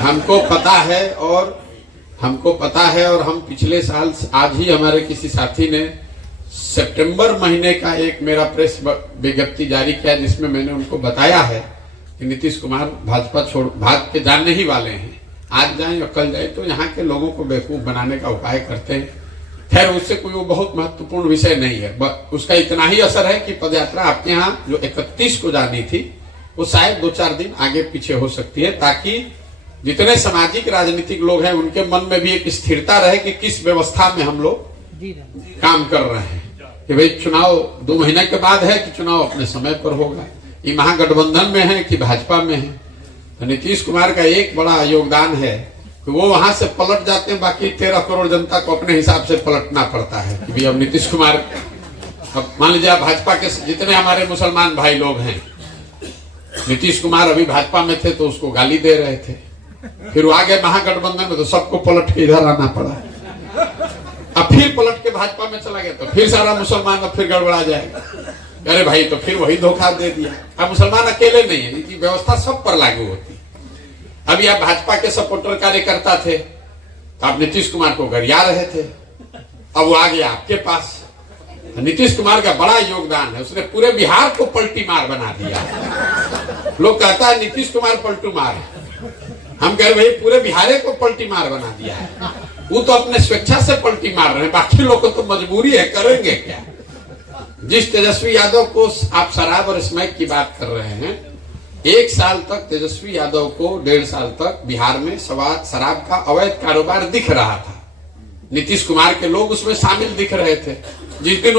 हमको पता है और हम पिछले साल आज ही हमारे किसी साथी ने सितंबर महीने का एक मेरा प्रेस विज्ञप्ति जारी किया जिसमें मैंने उनको बताया है कि नीतीश कुमार भाजपा भाग के जाने ही वाले हैं। आज जाए या कल जाए, तो यहाँ के लोगों को बेवकूफ बनाने का उपाय करते हैं। खैर, उससे कोई वो बहुत महत्वपूर्ण विषय नहीं है। उसका इतना ही असर है कि पदयात्रा आपके यहाँ जो 31 को जानी थी वो शायद 2-4 दिन आगे पीछे हो सकती है, ताकि जितने सामाजिक राजनीतिक लोग हैं उनके मन में भी एक स्थिरता रहे कि किस व्यवस्था में हम लोग काम कर रहे हैं। कि भाई चुनाव 2 महीने के बाद है कि चुनाव अपने समय पर होगा, ये महागठबंधन में है कि भाजपा में है। तो नीतीश कुमार का एक बड़ा योगदान है कि वो वहां से पलट जाते हैं, बाकी 13 करोड़ जनता को अपने हिसाब से पलटना पड़ता है कि भाई अब नीतीश कुमार, अब मान लीजिए भाजपा के जितने हमारे मुसलमान भाई लोग हैं, नीतीश कुमार अभी भाजपा में थे तो उसको गाली दे रहे थे, फिर वो आ गए महागठबंधन में तो सबको पलट के इधर आना पड़ा। अब फिर पलट के भाजपा में चला गया तो फिर सारा मुसलमान अब फिर गड़बड़ा जाएगा। अरे भाई, तो फिर वही धोखा दे दिया। अब मुसलमान अकेले नहीं है, ये व्यवस्था सब पर लागू होती। अभी आप भाजपा के सपोर्टर कार्यकर्ता थे तो आप नीतीश कुमार को गरिया रहे थे, अब वो आ गया आपके पास। तो नीतीश कुमार का बड़ा योगदान है, उसने पूरे बिहार को पलटी मार बना दिया। लोग कहता है नीतीश कुमार पलटू मार है, हम कह रहे भाई पूरे बिहार को पलटी मार बना दिया है। वो तो अपने स्वेच्छा से पलटी मार रहे हैं, बाकी लोग को तो मजबूरी है, करेंगे क्या। जिस तेजस्वी यादव को आप शराब और स्मैक की बात कर रहे हैं, 1 साल तक तेजस्वी यादव को 1.5 साल तक बिहार में शराब का अवैध कारोबार दिख रहा था। नीतीश कुमार के लोग उसमें शामिल दिख रहे थे। जिस दिन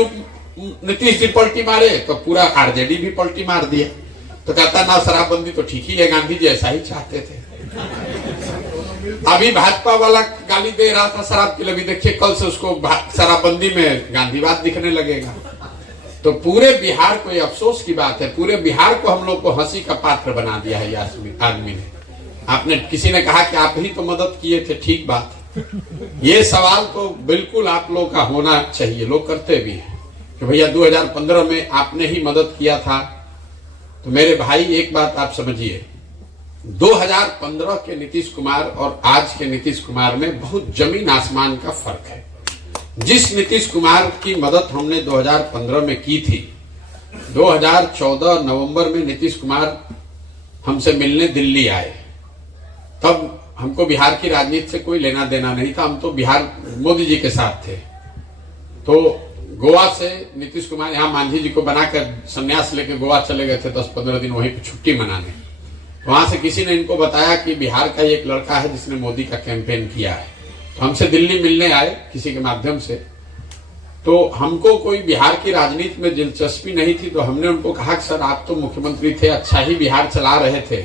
नीतीश जी पलटी मारे तो पूरा आरजेडी भी पलटी मार दिया। तो कहता ना शराबबंदी तो ठीक ही है, गांधी जी ऐसा ही चाहते थे। अभी भाजपा वाला गाली दे रहा था शराब के लिए, देखिए कल से उसको शराबबंदी में गांधीवाद दिखने लगेगा। तो पूरे बिहार को, ये अफसोस की बात है, पूरे बिहार को हम लोग को हंसी का पात्र बना दिया है ये आदमी ने। आपने किसी ने कहा कि आप ही तो मदद किए थे, ठीक बात। ये सवाल तो बिल्कुल आप लोग का होना चाहिए, लोग करते भी हैं कि भैया 2015 में आपने ही मदद किया था। तो मेरे भाई एक बात आप समझिए, 2015 के नीतीश कुमार और आज के नीतीश कुमार में बहुत जमीन आसमान का फर्क है। जिस नीतीश कुमार की मदद हमने 2015 में की थी, 2014 नवंबर में नीतीश कुमार हमसे मिलने दिल्ली आए। तब हमको बिहार की राजनीति से कोई लेना देना नहीं था, हम तो बिहार मोदी जी के साथ थे। तो गोवा से नीतीश कुमार यहाँ मांझी जी को बनाकर संन्यास लेके गोवा चले गए थे 10-15 दिन वहीं पे छुट्टी मनाने। वहां से किसी ने इनको बताया कि बिहार का एक लड़का है जिसने मोदी का कैंपेन किया है, तो हमसे दिल्ली मिलने आए किसी के माध्यम से। तो हमको कोई बिहार की राजनीति में दिलचस्पी नहीं थी, तो हमने उनको कहा कि सर आप तो मुख्यमंत्री थे, अच्छा ही बिहार चला रहे थे,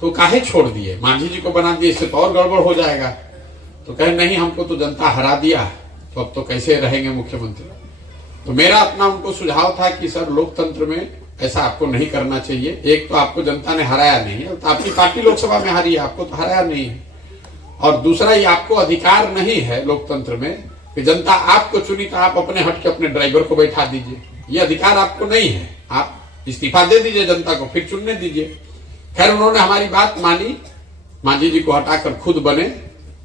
तो काहे छोड़ दिए, मांझी जी को बना दिए, इससे तो और गड़बड़ हो जाएगा। तो कहे नहीं, हमको तो जनता हरा दिया, तो अब तो कैसे रहेंगे मुख्यमंत्री। तो मेरा अपना उनको सुझाव था कि सर लोकतंत्र में ऐसा आपको नहीं करना चाहिए। एक तो आपको जनता ने हराया नहीं है, तो आपकी पार्टी लोकसभा में हारी है, आपको तो हराया नहीं है। और दूसरा, ये आपको अधिकार नहीं है लोकतंत्र में कि जनता आपको चुनी तो आप अपने हट के अपने ड्राइवर को बैठा दीजिए, ये अधिकार आपको नहीं है। आप इस्तीफा दे दीजिए जनता को, फिर चुनने दीजिए। खैर, उन्होंने हमारी बात मानी, मांझी जी को हटाकर खुद बने।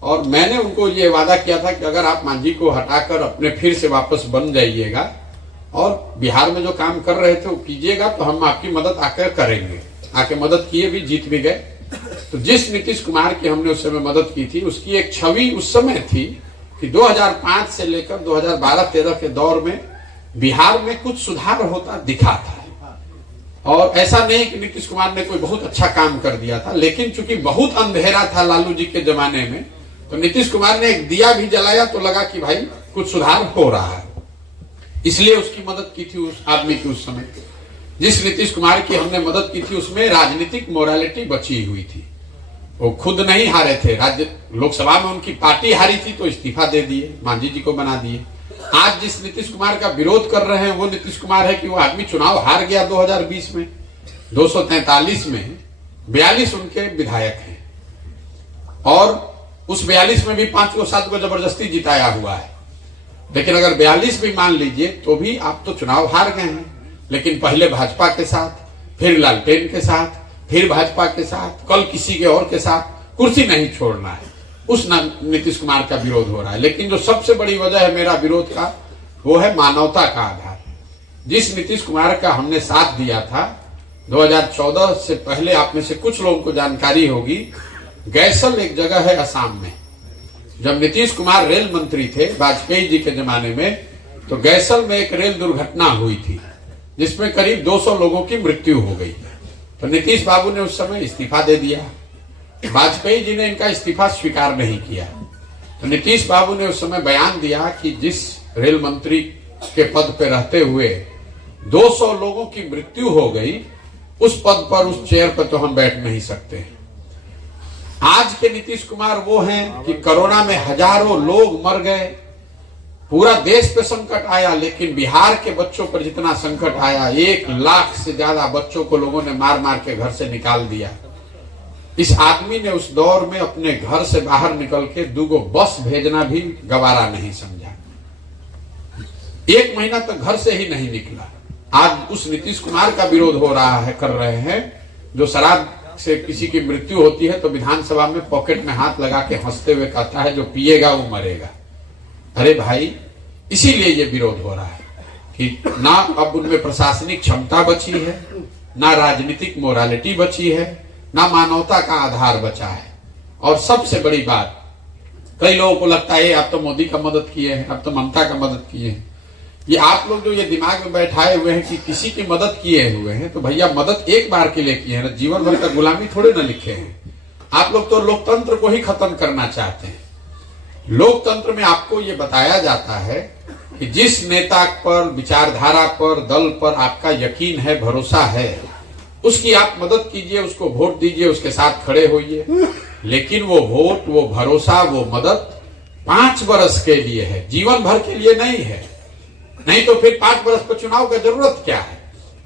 और मैंने उनको ये वादा किया था कि अगर आप मांझी को हटाकर अपने फिर से वापस बन जाइएगा और बिहार में जो काम कर रहे थे वो कीजिएगा, तो हम आपकी मदद आकर करेंगे। आके मदद किए भी, जीत भी गए। तो जिस नीतीश कुमार की हमने उस समय मदद की थी, उसकी एक छवि उस समय थी कि 2005 से लेकर 2012-13 के दौर में बिहार में कुछ सुधार होता दिखा था। और ऐसा नहीं कि नीतीश कुमार ने कोई बहुत अच्छा काम कर दिया था, लेकिन चूंकि बहुत अंधेरा था लालू जी के जमाने में, तो नीतीश कुमार ने एक दिया भी जलाया तो लगा कि भाई कुछ सुधार हो रहा है, इसलिए उसकी मदद की थी उस आदमी की। उस समय जिस नीतीश कुमार की हमने मदद की थी उसमें राजनीतिक मोरालिटी बची हुई थी। वो खुद नहीं हारे थे, राज्य लोकसभा में उनकी पार्टी हारी थी तो इस्तीफा दे दिए, मांझी जी को बना दिए। आज जिस नीतीश कुमार का विरोध कर रहे हैं वो नीतीश कुमार है कि वो आदमी चुनाव हार गया 2020 में, 243 में 42 उनके विधायक हैं और उस 42 में भी 5 को 7 को जबरदस्ती जिताया हुआ है। लेकिन अगर 42 भी मान लीजिए तो भी आप तो चुनाव हार गए हैं। लेकिन पहले भाजपा के साथ, फिर लालटेन के साथ, फिर भाजपा के साथ, कल किसी के और के साथ, कुर्सी नहीं छोड़ना है, उस नीतीश कुमार का विरोध हो रहा है। लेकिन जो सबसे बड़ी वजह है मेरा विरोध का, वो है मानवता का आधार। जिस नीतीश कुमार का हमने साथ दिया था 2014 से पहले, आप में से कुछ लोगों को जानकारी होगी, गैसल एक जगह है असम में। जब नीतीश कुमार रेल मंत्री थे वाजपेयी जी के जमाने में, तो गैसल में एक रेल दुर्घटना हुई थी जिसमें करीब 200 लोगों की मृत्यु हो गई। तो नीतीश बाबू ने उस समय इस्तीफा दे दिया। वाजपेयी जी ने इनका इस्तीफा स्वीकार नहीं किया। तो नीतीश बाबू ने उस समय बयान दिया कि जिस रेल मंत्री के पद पे रहते हुए 200 लोगों की मृत्यु हो गई, उस पद पर, उस चेयर पर तो हम बैठ नहीं सकते। आज के नीतीश कुमार वो हैं कि कोरोना में हजारों लोग मर गए, पूरा देश पे संकट आया, लेकिन बिहार के बच्चों पर जितना संकट आया, 1 लाख से ज्यादा बच्चों को लोगों ने मार मार के घर से निकाल दिया। इस आदमी ने उस दौर में अपने घर से बाहर निकल के 2 बस भेजना भी गवारा नहीं समझा। 1 महीना तक घर से ही नहीं निकला। आज उस नीतीश कुमार का विरोध हो रहा है, कर रहे हैं, जो शराब से किसी की मृत्यु होती है तो विधानसभा में पॉकेट में हाथ लगा के हंसते हुए कहता है जो पिएगा वो मरेगा। अरे भाई, इसीलिए ये विरोध हो रहा है कि ना अब उनमें प्रशासनिक क्षमता बची है, ना राजनीतिक मोरालिटी बची है, ना मानवता का आधार बचा है। और सबसे बड़ी बात, कई लोगों को लगता है आप तो मोदी का मदद किए हैं, आप तो ममता का मदद किए हैं। ये आप लोग जो ये दिमाग में बैठाए हुए हैं कि किसी की मदद किए हुए हैं, तो भैया मदद एक बार के लिए किए हैं ना, जीवन भर का गुलामी थोड़े ना लिखे हैं। आप लोग तो लोकतंत्र को ही खत्म करना चाहते हैं। लोकतंत्र में आपको ये बताया जाता है कि जिस नेता पर, विचारधारा पर, दल पर आपका यकीन है, भरोसा है, उसकी आप मदद कीजिए, उसको वोट दीजिए, उसके साथ खड़े होइए। लेकिन वो वोट, वो भरोसा, वो मदद 5 वर्ष के लिए है, जीवन भर के लिए नहीं है। नहीं तो फिर 5 वर्ष पर चुनाव का जरूरत क्या है?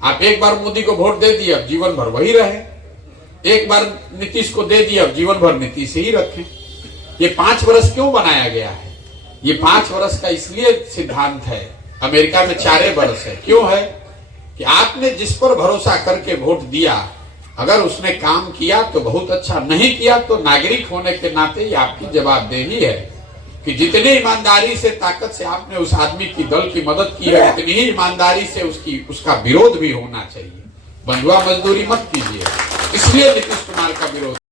आप एक बार मोदी को वोट दे दिए, अब जीवन भर वही रहे। एक बार नीतीश को दे दिए, अब जीवन भर नीतीश ही रखें। ये 5 वर्ष क्यों बनाया गया है? ये 5 वर्ष का इसलिए सिद्धांत है, अमेरिका में 4 वर्ष है। क्यों है? कि आपने जिस पर भरोसा करके वोट दिया, अगर उसने काम किया तो बहुत अच्छा, नहीं किया तो नागरिक होने के नाते ये आपकी जवाबदेही है कि जितनी ईमानदारी से, ताकत से आपने उस आदमी की, दल की मदद की है, उतनी ही ईमानदारी से उसका विरोध भी होना चाहिए। बंधुआ मजदूरी मत कीजिए। इसलिए नीतीश कुमार का विरोध